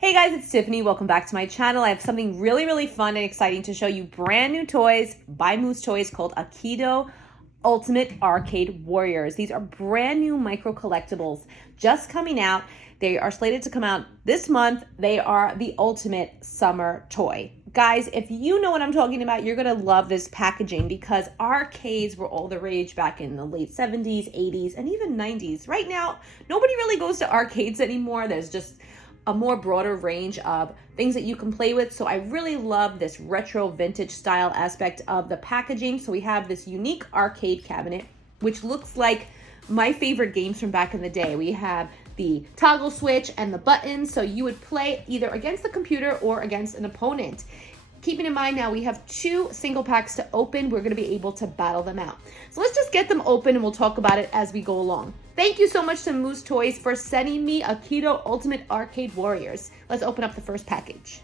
Hey guys, it's Tiffany. Welcome back to my channel. I have something really fun and exciting to show you. Brand new toys by Moose Toys called Akedo Ultimate Arcade Warriors. These are brand new micro collectibles just coming out. They are slated to come out this month. They are the ultimate summer toy. Guys, if you know what I'm talking about, you're gonna love this packaging because arcades were all the rage back in the late 70s, 80s, and even 90s. Right now, nobody really goes to arcades anymore. There's just a more broader range of things that you can play with. So I really love this retro vintage style aspect of the packaging. So we have this unique arcade cabinet, which looks like my favorite games from back in the day. We have the toggle switch and the buttons. So you would play either against the computer or against an opponent. Keeping in mind now we have 2 single packs to open. We're gonna be able to battle them out. So let's just get them open and we'll talk about it as we go along. Thank you so much to Moose Toys for sending me Akedo Ultimate Arcade Warriors. Let's open up the first package.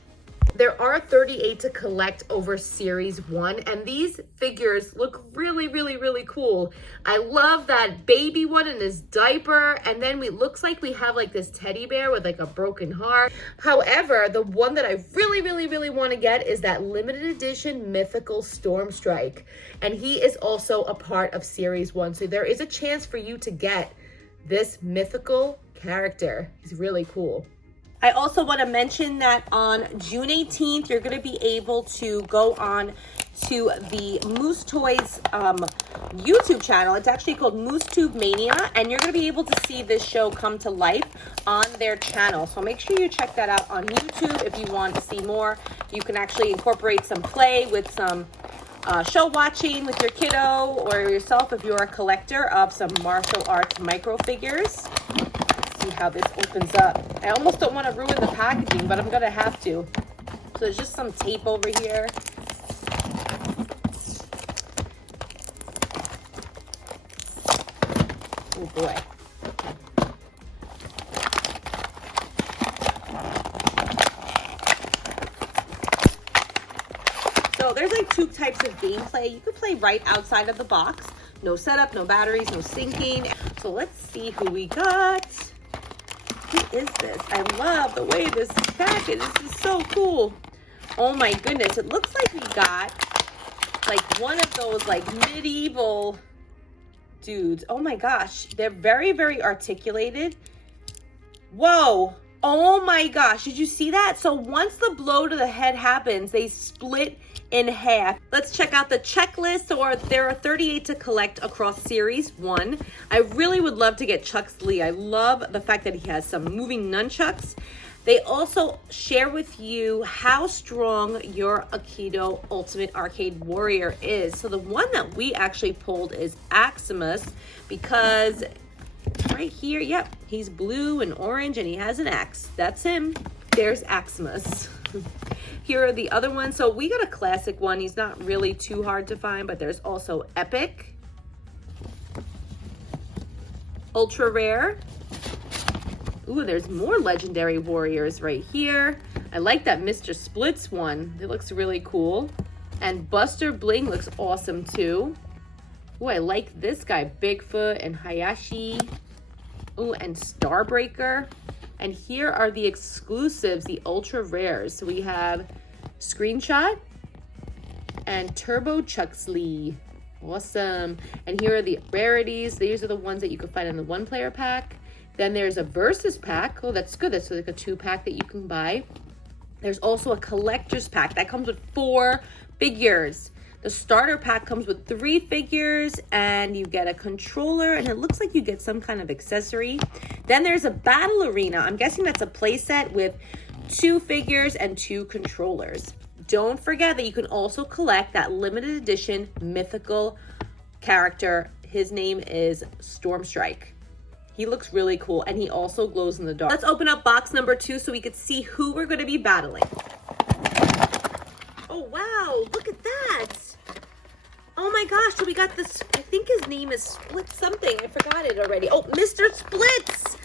There are 38 to collect over Series 1, and these figures look really cool. I love that baby one in his diaper, and then it looks like we have like this teddy bear with like a broken heart. However, the one that I really want to get is that limited edition mythical Storm Strike, and he is also a part of Series 1, so there is a chance for you to get this mythical character. He's really cool. I also want to mention that on June 18th, you're going to be able to go on to the Moose Toys YouTube channel. It's actually called MooseTube Mania, and you're going to be able to see this show come to life on their channel. So make sure you check that out on YouTube if you want to see more. You can actually incorporate some play with some show watching with your kiddo or yourself if you're a collector of some martial arts micro figures. See how this opens up. I almost don't want to ruin the packaging, but I'm gonna have to. So there's just some tape over here. Oh boy. So there's like 2 types of gameplay. You could play right outside of the box. No setup, no batteries, no syncing. So let's see who we got. Who is this? I love the way this is packaged. This is so cool. Oh my goodness. It looks like we got like one of those like medieval dudes. Oh my gosh. They're very articulated. Whoa. Oh my gosh. Did you see that? So once the blow to the head happens, they split in half. Let's check out the checklist. So there are 38 to collect across Series 1. I really would love to get Chuck's Lee. I love the fact that he has some moving nunchucks. They also share with you how strong your Akedo Ultimate Arcade Warrior is. So the one that we actually pulled is Aximus, because right here, yep, he's blue and orange and he has an axe. That's him. There's Aximus. Here are the other ones. So we got a classic one. He's not really too hard to find, but there's also Epic, Ultra Rare. Ooh, there's more legendary warriors right here. I like that Mr. Splits one. It looks really cool. And Buster Bling looks awesome too. Ooh, I like this guy, Bigfoot and Hayashi. Ooh, and Starbreaker. And here are the exclusives, the ultra rares. So we have Screenshot and Turbo Chuck's Lee. Awesome. And here are the rarities. These are the ones that you can find in the 1-player pack. Then there's a versus pack. Oh, that's good. That's like a 2-pack that you can buy. There's also a collector's pack that comes with 4 figures. The starter pack comes with 3 figures and you get a controller and it looks like you get some kind of accessory. Then there's a battle arena. I'm guessing that's a play set with 2 figures and 2 controllers. Don't forget that you can also collect that limited edition mythical character. His name is Storm Strike. He looks really cool and he also glows in the dark. Let's open up box number 2 so we could see who we're going to be battling. Oh wow, look at that. Oh my gosh, so we got this, I think his name is Split something. I forgot it already. Oh, Mr. Splits.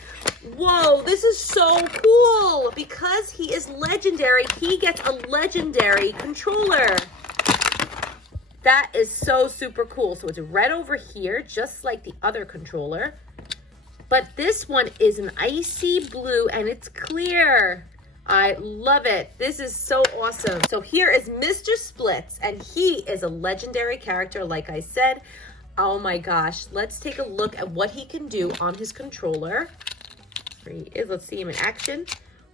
Whoa, this is so cool. Because he is legendary, he gets a legendary controller. That is so super cool. So it's red over here, just like the other controller. But this one is an icy blue and it's clear. I love it. This is so awesome. So here is Mr. Splits, and he is a legendary character, like I said. Oh my gosh. Let's take a look at what he can do on his controller. Here he is. Let's see him in action.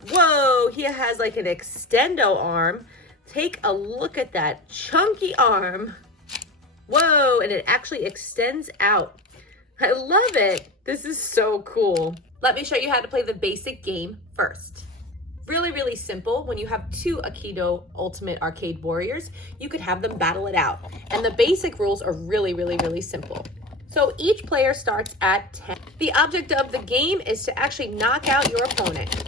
Whoa, he has like an extendo arm. Take a look at that chunky arm. Whoa, and it actually extends out. I love it. This is so cool. Let me show you how to play the basic game first. Really, really simple. When you have two Akedo Ultimate Arcade Warriors, you could have them battle it out. And the basic rules are really, really, really simple. So each player starts at 10. The object of the game is to actually knock out your opponent.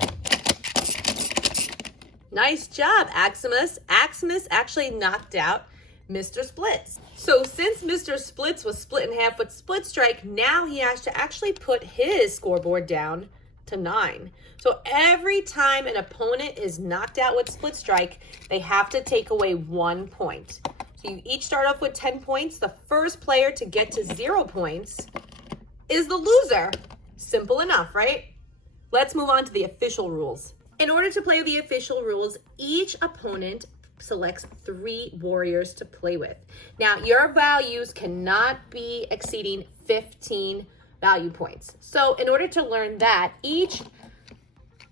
Nice job, Aximus. Aximus actually knocked out Mr. Splits. So since Mr. Splits was split in half with Split Strike, now he has to actually put his scoreboard down to 9. So every time an opponent is knocked out with Split Strike, they have to take away 1 point. So you each start off with 10 points. The first player to get to 0 points is the loser. Simple enough, right? Let's move on to the official rules. In order to play the official rules, each opponent selects 3 warriors to play with. Now, your values cannot be exceeding 15 value points. So in order to learn that, each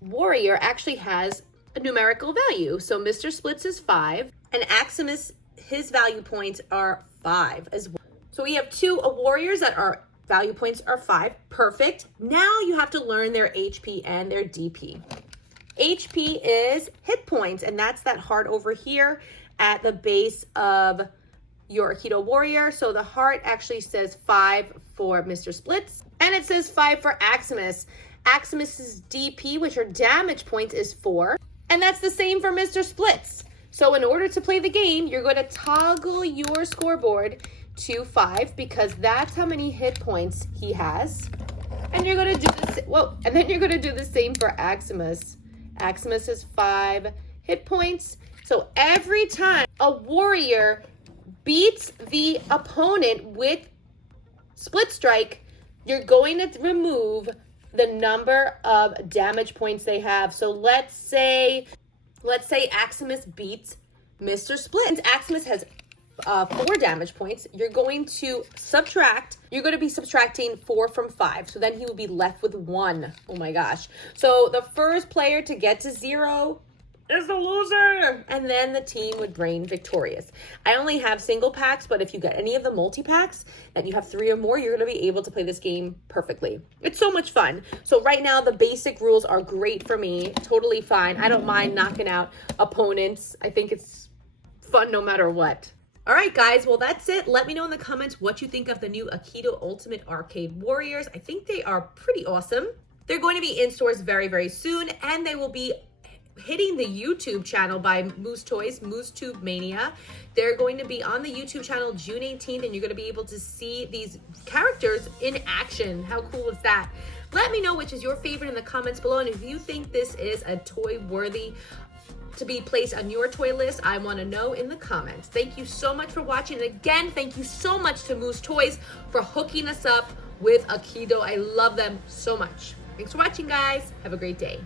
warrior actually has a numerical value. So Mr. Splits is 5, and Aximus, his value points are 5 as well. So we have 2 warriors that are value points are 5. Perfect. Now you have to learn their HP and their DP. HP is hit points, and that's that heart over here at the base of your Akedo Warrior. So the heart actually says 5 for Mr. Splits, and it says 5 for Aximus. Aximus's DP, which are damage points, is 4, and that's the same for Mr. Splits. So in order to play the game, you're going to toggle your scoreboard to 5 because that's how many hit points he has. And you're going to do this. Whoa! And then you're going to do the same for Aximus. Aximus is 5 hit points. So every time a warrior beats the opponent with Split Strike, you're going to remove the number of damage points they have. So let's say Aximus beats Mr. Split. Since Aximus has 4 damage points, you're going to be subtracting 4 from 5. So then he will be left with 1. Oh my gosh. So the first player to get to 0 is the loser. And then the team would reign victorious. I only have single packs, but if you get any of the multi-packs and you have 3 or more, you're going to be able to play this game perfectly. It's so much fun. So right now, the basic rules are great for me. Totally fine. I don't mind knocking out opponents. I think it's fun no matter what. All right, guys, well, that's it. Let me know in the comments what you think of the new Akedo Ultimate Arcade Warriors. I think they are pretty awesome. They're going to be in stores very, very soon, and they will be hitting the YouTube channel by Moose Toys, Moose Tube Mania. They're going to be on the YouTube channel June 18th, and you're going to be able to see these characters in action. How cool is that? Let me know which is your favorite in the comments below, and if you think this is a toy worthy to be placed on your toy list, I want to know in the comments. Thank you so much for watching. And again, thank you so much to Moose Toys for hooking us up with Akedo. I love them so much. Thanks for watching, guys. Have a great day.